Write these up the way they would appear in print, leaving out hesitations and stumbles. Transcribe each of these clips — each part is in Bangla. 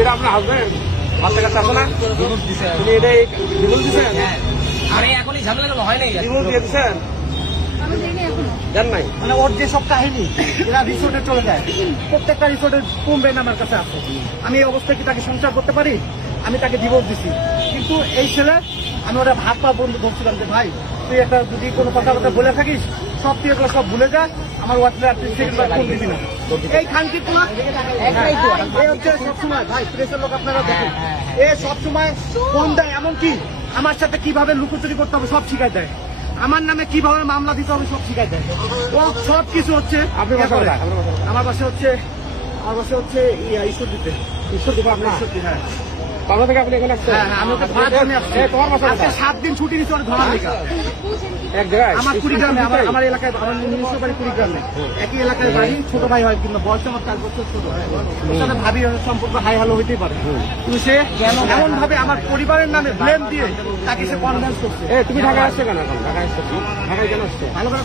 এটা আপনার হাজবেন্ড বাচ্চা কাছে আসো না তুমি এটাই ডিভোর্স দিচ্ছেন? আরে এখনই ঝামেলা হয় নাই ডিভোর্স দিয়ে দিচ্ছেন? জান নাই মানে ওর যে সব কাহিনী এরা রিসোর্টে চলে যায়, প্রত্যেকটা রিসোর্টের কমবেন আমার কাছে আছে। আমি এই অবস্থায় কি তাকে সংসার করতে পারি? আমি তাকে ডিভোর্স দিছি, কিন্তু এই ছেলে আমি ওরা ভাত পা বন্ধু ধরছিলাম যে ভাই তুই একটা যদি কোনো কথাবার্তা বলে থাকিস সব তুই এগুলো সব ভুলে যা, আমার হোয়াটসঅ্যাপে আর তুই সেকেন্ডবার ফোন দিবি না। এই খানকি তো এই হচ্ছে সবসময় ভাই প্রেসের লোক আপনারা দেখেন, এ সবসময় ফোন দেয়, এমনকি আমার সাথে কিভাবে লুকোচুরি করতে হবে সব শিখাই দেয়, আমার নামে কিভাবে মামলা দিতে হবে সব শিখাই দেয়, ও সব কিছু হচ্ছে। আপনি বাসা কোথায়? আমার বাসা হচ্ছে ঈশ্বর দিতে। ঈশ্বর দিব আপনার? হ্যাঁ বাংলা থেকে আপনি এখানে আসছেন? হ্যাঁ, আমি ওকে ধরার জন্য আসছি। তোমার বাসা আজকে 7 দিন ছুটি নিচ্ছে ওর ধরার লেগে। এক জায়গায় আমার কুড়িগ্রামে, আমার এলাকায়, আমার নিজস্ব বাড়ি কুড়িগ্রামে, একই এলাকায় বাড়ি, ছোট ভাই হয় কিন্তু বয়স আমার 4 বছর ছোট। ওর সাথে ভাবি সম্পর্ক হাই হ্যালো হইতেই পারে, কিন্তু সে এমন ভাবে আমার পরিবারের নামে ব্লেম দিয়ে তাকে সে কনভিন্স করছে। তুমি ঢাকায় আসছে কেন? এখন ঢাকায় আসছে, ঢাকায় কেন আসছে? ভালো করে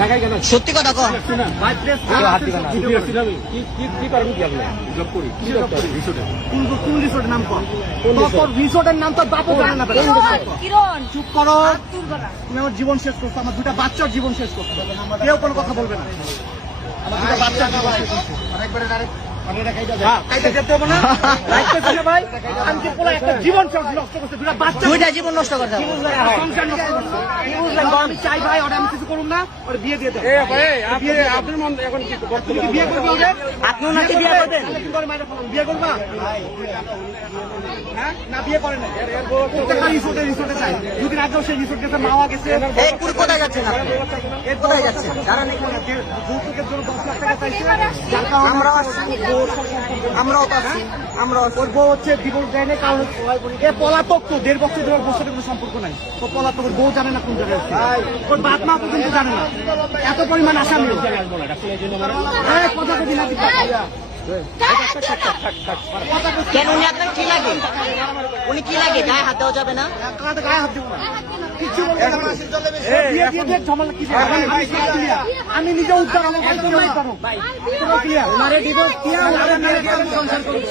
ঢাকায় কেন? সত্যি কথা কর। ভাই প্রেস কি পারবেন কি আপনি? জব করি। কি জব করি? রিসোর্টে। কোন রিসোর্টের নাম কর? তোর রিসোর্টের নাম তোর বাপও জানে না। কিরণ চুপ করো, তুমি আমার জীবন শেষ করছো, আমার 2টা বাচ্চার জীবন শেষ করছো, কেউ কোনো কথা বলবে না। আমার 2টা বাচ্চার জীবন শেষ করছো। কাইতে যেতে হবে না, রাখতেছি না ভাই। আমি কি পুরো একটা জীবন নষ্ট করছে, 2টা বাচ্চা, 2টা জীবন নষ্ট করতে হবে। সংসার নষ্ট করছে। আমি চাই ভাই ওরা আমি কিছু করুন না, ওরা বিয়ে দিয়ে দেয়। আপনার মন এখন কি করতে তুমি কি বিয়ে করবে ওদের? আপনিও নাকি বিয়ে করবেন? বিয়ে করবা? হ্যাঁ না, বিয়ে করে না। প্রত্যেকটা রিসোর্টে চাই। 2 দিন আগেও সেই রিসোর্ট গেছে, মাওয়া গেছে। এই কুড়ি কোথায় যাচ্ছেন আপনি? কোথায় যাচ্ছেন? দাঁড়ান এখানে। যৌতুকের জন্য 10 লাখ টাকা চাইছে, যার কারণে আমরাও তো আছি, আমরাও আছি। ওর বউ হচ্ছে ডিভোর্স দেয় না, কারণ এ পলাতক তো, 1.5 বছর ধরে, বছরের কোনো সম্পর্ক নাই। ও পলাতক, ওর বউ জানে না কোন জায়গায় আছে, ওর বাপ মা পর্যন্ত জানে না, এত পরিমাণ আসামি। কথা কবি না, কেন উনি আপনাকে কি লাগে? উনি কি লাগে? গায়ে হাত দেওয়া যাবে না? গায়ে হাত দেবো না, কিচ্ছু বলবো না। বিয়ে দিয়ে দিয়ে ঝামেলা কি? আমি নিজে উদ্ধার, আমার ভাই নিজে উদ্ধার হোক। ওনারে ডিভোর্স দিয়ে সংসার করুক।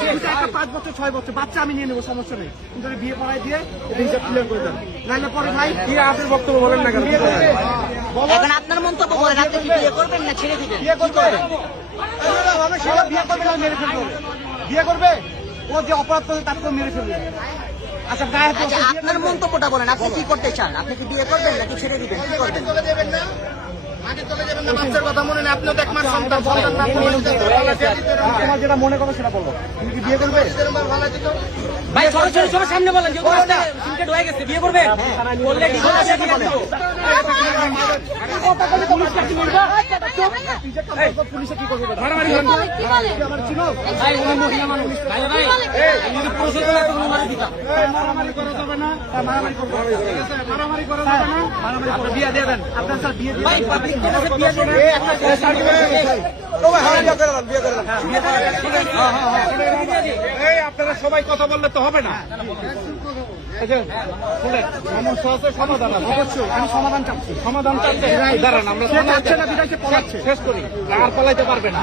5 বছর 6 বছর বাচ্চা আমি নিয়ে নেবো, সমস্যা নেই, কিন্তু বিয়ে পড়াই দিয়ে হিসাব ক্লিয়ার করে দেন, নাহলে পরে ভাই কি আপনার বক্তব্য বলেন না কেন? এখন আপনার মন্তব্য বলেন, আপনি কি বিয়ে করবেন না ছেড়ে দিবেন? বিয়ে করবে, সেটা বিয়ে করবে না, মেরে ফেলবে। বিয়ে করবে, ও যে অপরাধ করে তাকে মেরে ফেলবে। আচ্ছা গায়ে হাত আচ্ছা, আপনার মন্তব্যটা বলেন, আপনি কি করতে চান? আপনি কি বিয়ে করবেন নাকি ছেড়ে দিবেন? কি করবেন? বাচ্চার কথা মনে নেই, আপনিও তো এক মাস সন্তান, সন্তান নাম তোমার যেটা মনে করো সেটা বলো। তুমি কি বিয়ে করবে? ভাই সরাসরি সবার সামনে বলেন যে রাস্তা সিনকেট হয়ে গেছে, বিয়ে করবেন? বললে ডিভোর্স আছে কি বলেন? পুলিশে কি করবে? মারামারি করেন। আমার চিনো ভাই উনি মহিলা মানুষ। ভাই ভাই যদি পুরুষ হতো না তখন মারি দিতাম। মারামারি করা যাবে না, মারামারি করবে, মারামারি করা যাবে না, মারামারি করবে। বিয়ে দিয়ে দেন, আপনার স্যার বিয়ে দিয়ে ভাই পাবলিক কাছে বিয়ে দেন। আপনারা সবাই কথা বললে তো হবে না। সমস্যা আছে, সমাধান আছে। অবশ্যই আমি সমাধান চাচ্ছি। সমাধান চাচ্ছে, দাঁড়ান আমরা সে চাচ্ছে না, বিদায় সে পলাচ্ছে। শেষ করি, আর পালাইতে পারবে না।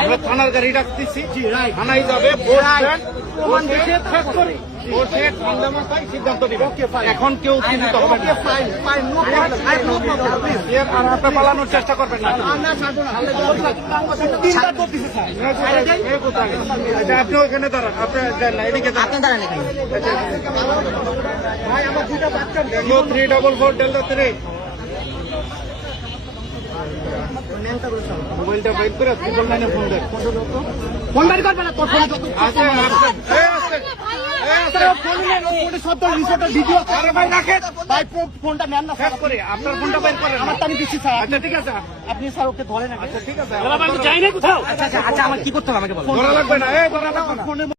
আমরা থানার গাড়ি রাখতেছি, রাইট। থানায় যাবে, ভোট দেন, প্রমাণ দেখে শেষ করি। ভোটে কন্ডেমাতাই সিদ্ধান্ত দিবে। Okay, fine. এখন কেউ চিন্তিত হবে না। Fine fine, no problem, I no problem, please. এর আর আপনি পালানোর চেষ্টা করবেন না। আমরা ছাড়বো না, তিনটা করতেছে স্যার। এই কোথায়? এটা আপনি ওখানে দাঁড়ান, আপনি যান না, এদিকে দাঁড়ান। আপনি দাঁড়ান এখানে। ভাই আমার 2টা বাচ্চা, 344 ডেল্টা 3 ন্যাংটা করে চালাও। মোবাইলটা বাইর করে ট্রিপল নাইনে ফোন দেন। ফোন বাড়ি করবে না, তোর ফোন আছে, আছে। ভিডিও ভাই রাখেন, ভাই ফোনটা নেন না শেষ করি, আপনার ফোনটা বাইর করেন। আমার তো আমি দিচ্ছি স্যার। আচ্ছা ঠিক আছে, আপনি স্যার ওকে ধরে না। ঠিক আছে। আচ্ছা আমার কি করতে হবে আমাকে বলুন। ধরা লাগবে না, এই ধরা লাগবে না। ফোনে